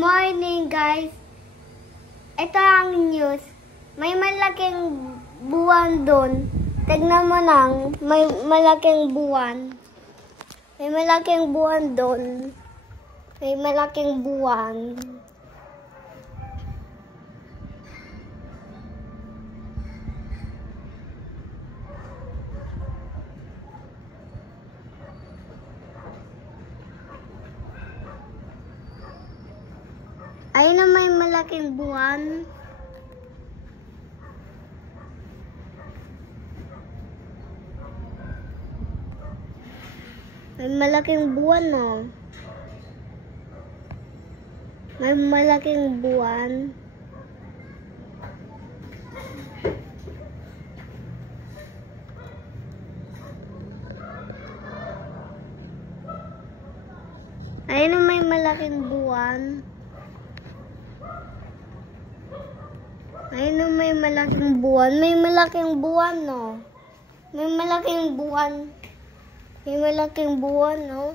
morning, guys. Ito ang news. May malaking buwan doon. Tignan mo lang, may malaking buwan. May malaking buwan doon. May malaking buwan. Ayun na may malaking buwan. May malaking buwan, no? May malaking buwan. Ayun na may malaking buwan. Ayun na may malaking buwan. May malaking buwan, no? May malaking buwan. May malaking buwan, no?